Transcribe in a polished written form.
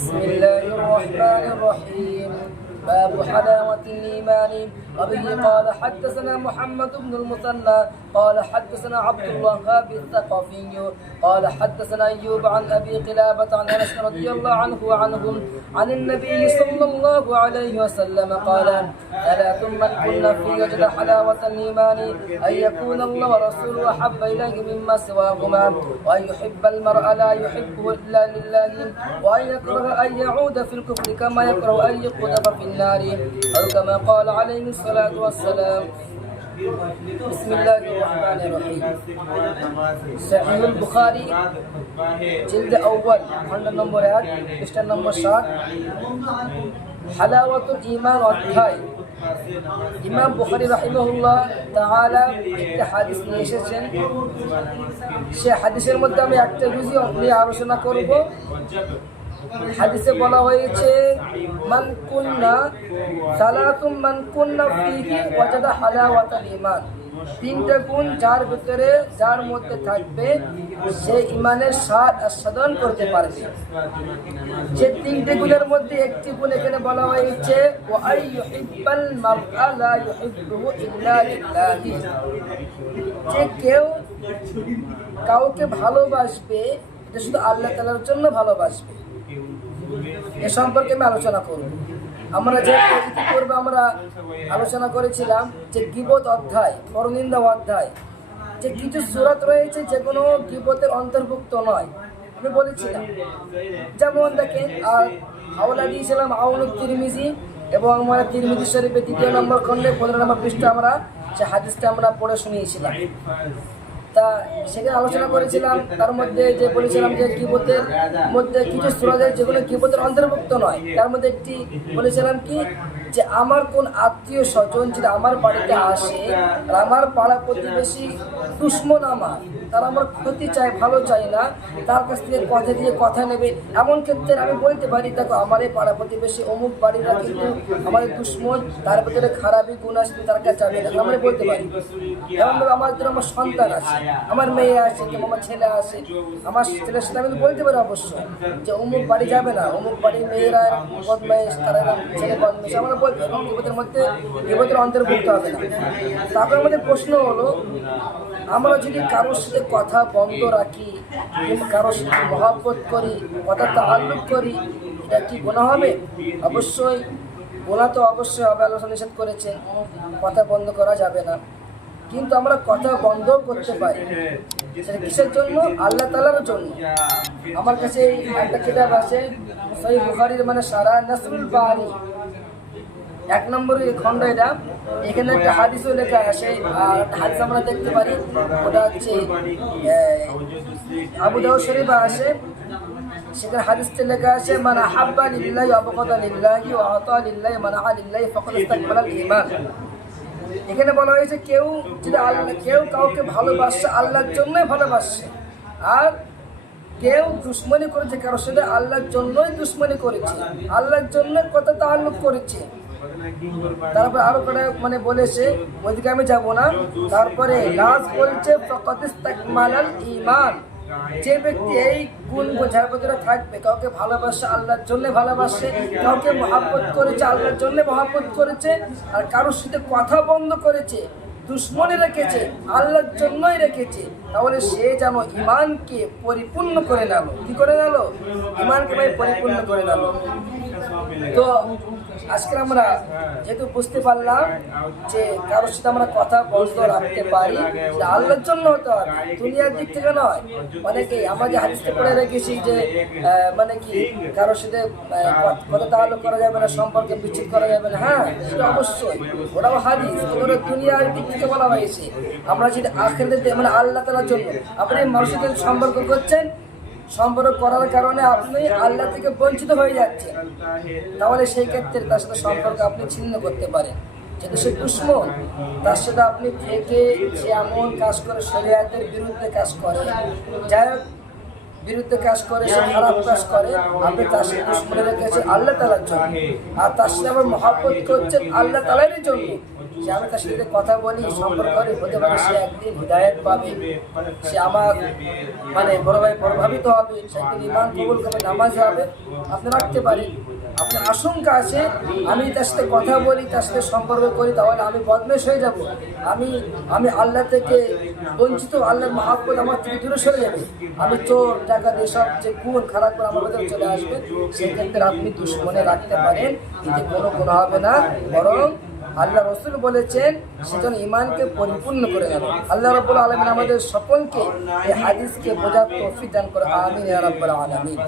بسم الله الرحمن الرحيم. باب حلاوة الإيمان. وبه قال حدثنا محمد بن المثنى قال حدثنا عبد الوهاب الثقفي قال حدثنا أيوب عن أبي قلابة عن أنس رضي الله عنه وعنهم عن النبي صلى الله عليه وسلم قال: ثلاث من كن فيه وجد حلاوة الإيمان: أن يكون الله ورسوله أحب إليه مما سواهما، وأن يحب المرء لا يحبه إلا لله، وأن يكره أن يعود في الكفر كما يكره أن يقذف في النار، أو كما قال عليه الصلاة والسلام. بسم الله الرحمن الرحيم. صحيح البخاري जिल्द अव्वल खंड नंबर 1 पृष्ठ नंबर 7 হালাওয়াতুল ঈমান অধ্যায়। ইমাম বুখারী রাহিমাহুল্লাহ তাআলা একটা হাদিস নিয়ে এসেছেন। সে হাদিসের মধ্যে আমি একটা বিষয় নিয়ে আলোচনা করব। হাদিসে বলা হয়েছে মান কুন্না সালাতুম মান কুন্না ফীহি ওয়াজাদা হালাওয়াতাল ঈমান। তিনটা গুণ যার ভিতরে যার মধ্যে থাকবে সে ঈমানের স্বাদ আস্বাদন করতে পারবে। যে তিনটে গুণের মধ্যে একটি গুণ এখানে বলা হয়েছে ওয়া আইয়ুহিব্বাল মারআ লা ইউহিব্বুহু ইল্লা লিল্লাহি। যে কেউ কাউকে ভালোবাসবে এটা শুধু আল্লাহ তাআলার জন্য ভালোবাসবে। এ সম্পর্কে আমি আলোচনা করব। আমরা যে পূর্বে আমরা আলোচনা করেছিলাম যে গীবত অধ্যায়, পরনিন্দা অধ্যায়, যে কিছু সূরাত রয়েছে যেগুলো গীবতের অন্তর্ভুক্ত নয় আমি বলেছিলাম। যেমন দেখেন হাওলা দিয়েছিলাম আউনুত তিরমিজি এবং আমরা তিরমিজি শরীফের 2 নম্বর খণ্ডে 15 নম্বর পৃষ্ঠা আমরা সে হাদিসটা আমরা পড়ে শুনিয়েছিলাম। তা সেখানে আলোচনা করেছিলাম, তার মধ্যে যে বলেছিলাম যে গীবতের মধ্যে কিছু সূরা যেগুলো গীবতের অন্তর্ভুক্ত নয়, তার মধ্যে একটি বলেছিলাম কি যে আমার কোন আত্মীয় স্বজন যদি আমার বাড়িতে আসে আর আমার পাড়া প্রতিবেশী দুশমন আমার, তারা আমার ক্ষতি চায়, ভালো চায় না, তার কাছ থেকে কথা দিয়ে কথা নেবে, এমন ক্ষেত্রে আমি বলতে পারি দেখো আমার এই পাড়া প্রতিবেশী অমুক বাড়িরা কিন্তু আমাদের দুশমন, তার ভিতরে খারাপই গুণ আসবে, তার কাছে যাবে না, আমরা বলতে পারি। এমনভাবে আমাদের আমার সন্তান আছে, আমার মেয়ে আছে, কিংবা আমার ছেলে আছে, আমার ছেলের সাথে আমি বলতে পারি অবশ্যই যে অমুক বাড়ি যাবে না, অমুক বাড়ির মেয়েরা বদমাইশ, তারা ছেলে বদমাইশ, আমরা বলবো এবং গীবতের মধ্যে গীবতের অন্তর্ভুক্ত হবে না। তারপরে আমাদের প্রশ্ন হলো আমরা যদি কারোর সাথে কথা বন্ধ রাখি কিংবা কারোর সাথে মহব্বত করি, কথা তাআল্লুক করি, এটা কি গুনাহ হবে? অবশ্যই গুনাহ তো অবশ্যই হবে। আল্লাহ নিষেধ করেছেন, কথা বন্ধ করা যাবে না। কিন্তু আমরা কথা বন্ধ করতে পারি, সেটা কিসের জন্য? আল্লাহ তাআলার জন্য। আমার কাছে একটা কিতাব আছে সহিহ বুখারীর মানে সারা নাসরুল বারি 1 নম্বরের খণ্ড, এটা এখানে একটা হাদিসও লেখা আছে। আর হাদিস আমরা দেখতে পারি ওটা হচ্ছে আবু দাউদ শরীফে আছে। সেখানে হাদিসতে লেখা আছে মান আহাব্বা লিল্লাহি ওয়া আবগাদা লিল্লাহি ওয়া আতা লিল্লাহি মান আহা লিল্লাহি ফাকাদ ইসতাকমালাল ঈমান। এখানে বলা হয়েছে কেউ যদি কেউ কাউকে ভালোবাসে আল্লাহর জন্যই ভালোবাসে, আর কেউ দুশ্মনী করেছে কারোর সাথে আল্লাহর জন্যই দুশ্মনী করেছে, আল্লাহর জন্য কথা তাআল্লুক করেছে। তারপরে আরো কটা মানে বলেছে, ওইদিকে আমি যাবো না। তারপরে লাস্ট বলছে ফাকাদ ইসতাকমালাল ঈমান। যে ব্যক্তি এই গুণ বোঝার ভিতরে থাকবে, কাউকে ভালোবাসে আল্লাহর জন্য ভালোবাসে, কাউকে মহব্বত করেছে আল্লাহর জন্য মহব্বত করেছে, আর কারোর সাথে কথা বন্ধ করেছে, দুশ্মনী রেখেছে, আল্লাহর জন্যই রেখেছে, তাহলে সে যেন ঈমানকে পরিপূর্ণ করে নিল। কি করে নিল? ঈমানকে পরিপূর্ণ করে নিল। তো আজকে আমরা যেহেতু বুঝতে পারলাম যে কারোর সাথে আমরা কথা বন্ধ রাখতে পারি, সেটা আল্লাহর জন্য হতে হবে, দুনিয়ার দিক থেকে নয়। অনেকে আমরা যে হাদিসটা পড়ে রেখেছি যে মানে কি কারোর সাথে কথা তাআল্লুক করা যাবে না, সম্পর্ক বিচ্ছেদ করা যাবে না, হ্যাঁ সেটা অবশ্যই, ওটাও হাদিস। ওটা দুনিয়ার দিক থেকে বলা হয়েছে। আমরা যদি আখিরাতে মানে আল্লাহ তাআলার জন্য আপনি মানুষের সাথে সম্পর্ক করছেন, সম্পর্ক করার কারণে আপনি আল্লাহ থেকে বঞ্চিত হয়ে যাচ্ছেন, তাহলে সেই ক্ষেত্রে তার সাথে সম্পর্ক আপনি ছিন্ন করতে পারেন। যেহেতু সে দুশমন, তার সাথে আপনি থেকে সে এমন কাজ করে শরীয়তের বিরুদ্ধে কাজ করে, যাই হোক বিরুদ্ধে কাজ করে, সে খারাপ কাজ করে, আপনি তার সাথে দুশমনী রেখেছেন আল্লাহ তাআলার জন্য, আর তার সাথে আবার মহব্বত করছেন আল্লাহ তাআলারই জন্য, যে আমি তার সাথে কথা বলি, সম্পর্ক করি, হতে পারে সে একদিন হিদায়াত পাবে, সে আমার মানে বড় ভাই প্রভাবিত হবে, সে একদিন ঈমান কবুল করবে, নামাজ হবে, আপনি রাখতে পারেন। আপনার আশঙ্কা আছে আমি তার সাথে কথা বলি, তার সাথে সম্পর্ক করি, তাহলে আমি বদমেশ হয়ে যাব, আমি আমি আল্লাহ থেকে বঞ্চিত, আল্লাহর মহব্বত আমার থেকে দূরে সরে যাবে, আমি চোর ডাকাত এসব যে গুণ খারাপ করে আমার ভেতরে চলে আসবে, সেক্ষেত্রে আপনি দুশমনে রাখতে পারেন, এতে কোনো গুনাহ হবে না, বরং আল্লাহ রাসূল বলেছেন সেজন্য ঈমানকে পরিপূর্ণ করে নেন। আল্লাহ রাব্বুল আলামিন আমাদের সকলকে এই হাদিসকে বোঝার তৌফিক দান করে, আমিন ইয়া রাব্বাল আলামিন।